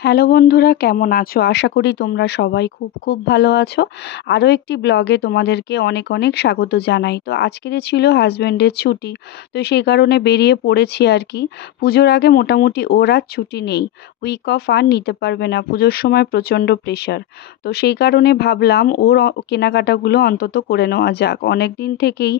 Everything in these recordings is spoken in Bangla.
হ্যালো বন্ধুরা, কেমন আছো? আশা করি তোমরা সবাই খুব খুব ভালো আছো। আরও একটি ব্লগে তোমাদেরকে অনেক অনেক স্বাগত জানাই। তো আজকের ছিল হাজব্যান্ডের ছুটি, তো সেই কারণে বেরিয়ে পড়েছি আর কি। পুজোর আগে মোটামুটি ওর আর ছুটি নেই, উইক অফ আর নিতে পারবে না, পুজোর সময় প্রচণ্ড প্রেশার। তো সেই কারণে ভাবলাম ওর কেনাকাটাগুলো অন্তত করে নেওয়া যাক। অনেক দিন থেকেই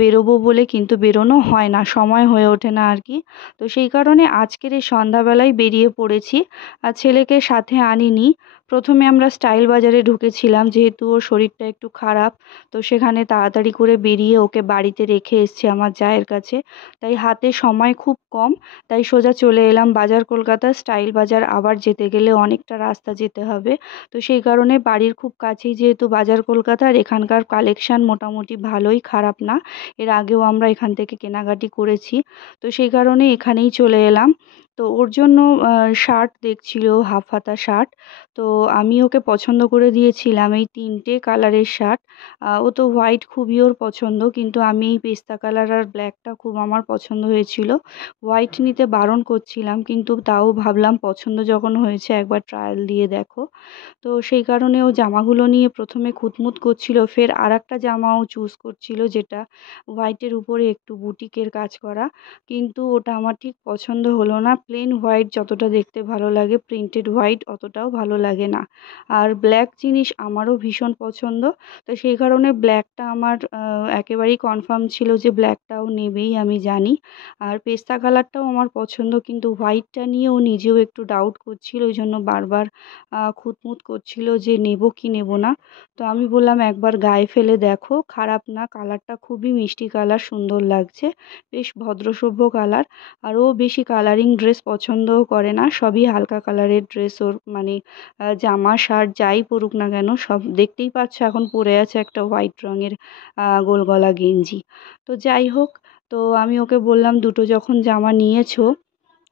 বেরোবো বলে কিন্তু বেরোনো হয় না, সময় হয়ে ওঠে না আর কি। তো সেই কারণে আজকের এই সন্ধ্যাবেলায় বেরিয়ে পড়েছি। আর ছেলেকে সাথে আনিনি। প্রথমে আমরা স্টাইল বাজারে ঢুকেছিলাম, যেহেতু ওর শরীরটা একটু খারাপ। তো সেখানে তাড়াতাড়ি করে বেরিয়ে ওকে বাড়িতে রেখে এসেছি আমার জায়ের কাছে। তাই হাতে সময় খুব কম, তাই সোজা চলে এলাম বাজার কলকাতা স্টাইল বাজার। আবার যেতে গেলে অনেকটা রাস্তা যেতে হবে। তো সেই কারণে বাড়ির খুব কাছেই যেহেতু বাজার কলকাতার, এখানকার কালেকশান মোটামুটি ভালোই, খারাপ না। এর আগেও আমরা এখান থেকে কেনাকাটি করেছি। তো সেই কারণে এখানেই চলে এলাম। তো ওর জন্য শার্ট দেখছিল, হাফ হাতা শার্ট। তো আমি ওকে পছন্দ করে দিয়েছিলাম এই 3টে কালারের শার্ট। ও তো হোয়াইট খুবই ওর পছন্দ, কিন্তু আমি এই পেস্তা কালার আর ব্ল্যাকটা খুব আমার পছন্দ হয়েছিল। হোয়াইট নিতে বারণ করছিলাম, কিন্তু তাও ভাবলাম পছন্দ যখন হয়েছে একবার ট্রায়াল দিয়ে দেখো। তো সেই কারণে ও জামাগুলো নিয়ে প্রথমে খুঁতমুত করছিল, ফের আরেকটা জামা ও চুজ করছিল, যেটা হোয়াইটের উপরে একটু বুটিকের কাজ করা। কিন্তু ওটা আমার ঠিক পছন্দ হলো না। প্লেন হোয়াইট যতটা দেখতে ভালো লাগে, প্রিন্টেড হোয়াইট অতটাও ভালো লাগে না। আর ব্ল্যাক জিনিস আমারও ভীষণ পছন্দ। তো সেই কারণে ব্ল্যাকটা আমার একেবারেই কনফার্ম ছিল যে ব্ল্যাকটাও নেবেই, আমি জানি। আর পেস্তা কালারটাও আমার পছন্দ, কিন্তু হোয়াইটটা নিয়ে ও নিজেও একটু ডাউট করছিল, ওই জন্য বারবার খুঁতমুত করছিল যে নেব কি নেব না। তো আমি বললাম একবার গায়ে ফেলে দেখো, খারাপ না, কালারটা খুবই মিষ্টি কালার, সুন্দর লাগছে, বেশ ভদ্রসভ্য কালার। আর ও বেশি কালারিং ড্রেস পছন্দও করে না, সবই হালকা কালারের ড্রেস ওর, মানে জামা শার্ট যাই পরুক না কেন, সব দেখতেই পাচ্ছ এখন পরে আছে একটা হোয়াইট রঙের গোল গলা গেঞ্জি। তো যাই হোক, তো আমি ওকে বললাম দুটো যখন জামা নিয়েছো,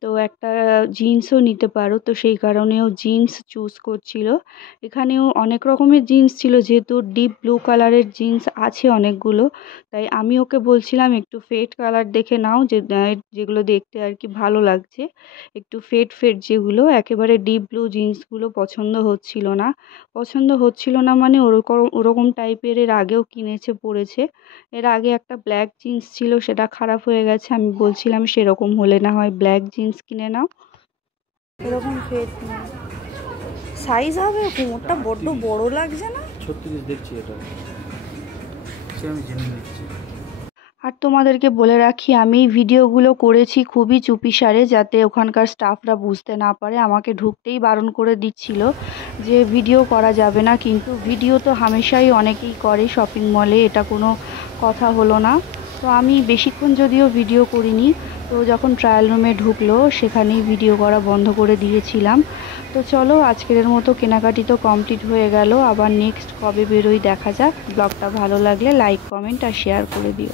তো একটা জিন্সও নিতে পারো। তো সেই কারণেও জিন্স চুজ করছিল। এখানেও অনেক রকমের জিন্স ছিল, যেহেতু ডিপ ব্লু কালারের জিন্স আছে অনেকগুলো। তাই আমি ওকে বলছিলাম একটু ফেড কালার দেখে নাও, যেগুলো দেখতে আর কি ভালো লাগছে, একটু ফেড ফেড যেগুলো। একেবারে ডিপ ব্লু জিন্সগুলো পছন্দ হচ্ছিল না মানে ওরকম ওরকম টাইপের এর আগেও কিনেছে, পরেছে। এর আগে একটা ব্ল্যাক জিন্স ছিল, সেটা খারাপ হয়ে গেছে। আমি বলছিলাম সেরকম হলে না হয় ব্ল্যাক জিন্স কিনে নাও। এরকম ফেড সাইজ হবে, কোমরটা বড্ড বড় লাগছে না? 36 দেখছি এটা, সে আমি জেনে নিচ্ছি। আর তোমাদেরকে বলে রাখি, আমি ভিডিওগুলো করেছি খুবই চুপিসারে, যাতে ওখানকার স্টাফরা বুঝতে না পারে। আমাকে ঢুকতেই বারণ করে দিচ্ছিল যে ভিডিও করা যাবে না, কিন্তু ভিডিও তো হামেশাই অনেকেই করে শপিং মলে, এটা কোনো কথা হলো না। তো আমি বেশিক্ষণ যদিও ভিডিও করিনি, তো যখন ট্রায়াল রুমে ঢুকলো সেখানেই ভিডিও করা বন্ধ করে দিয়েছিলাম। তো চলো, আজকের মতো কেনাকাটি তো কমপ্লিট হয়ে গেল। আবার নেক্সট কবে বেরোই দেখা যাক। ব্লগটা ভালো লাগলে লাইক, কমেন্ট আর শেয়ার করে দিও।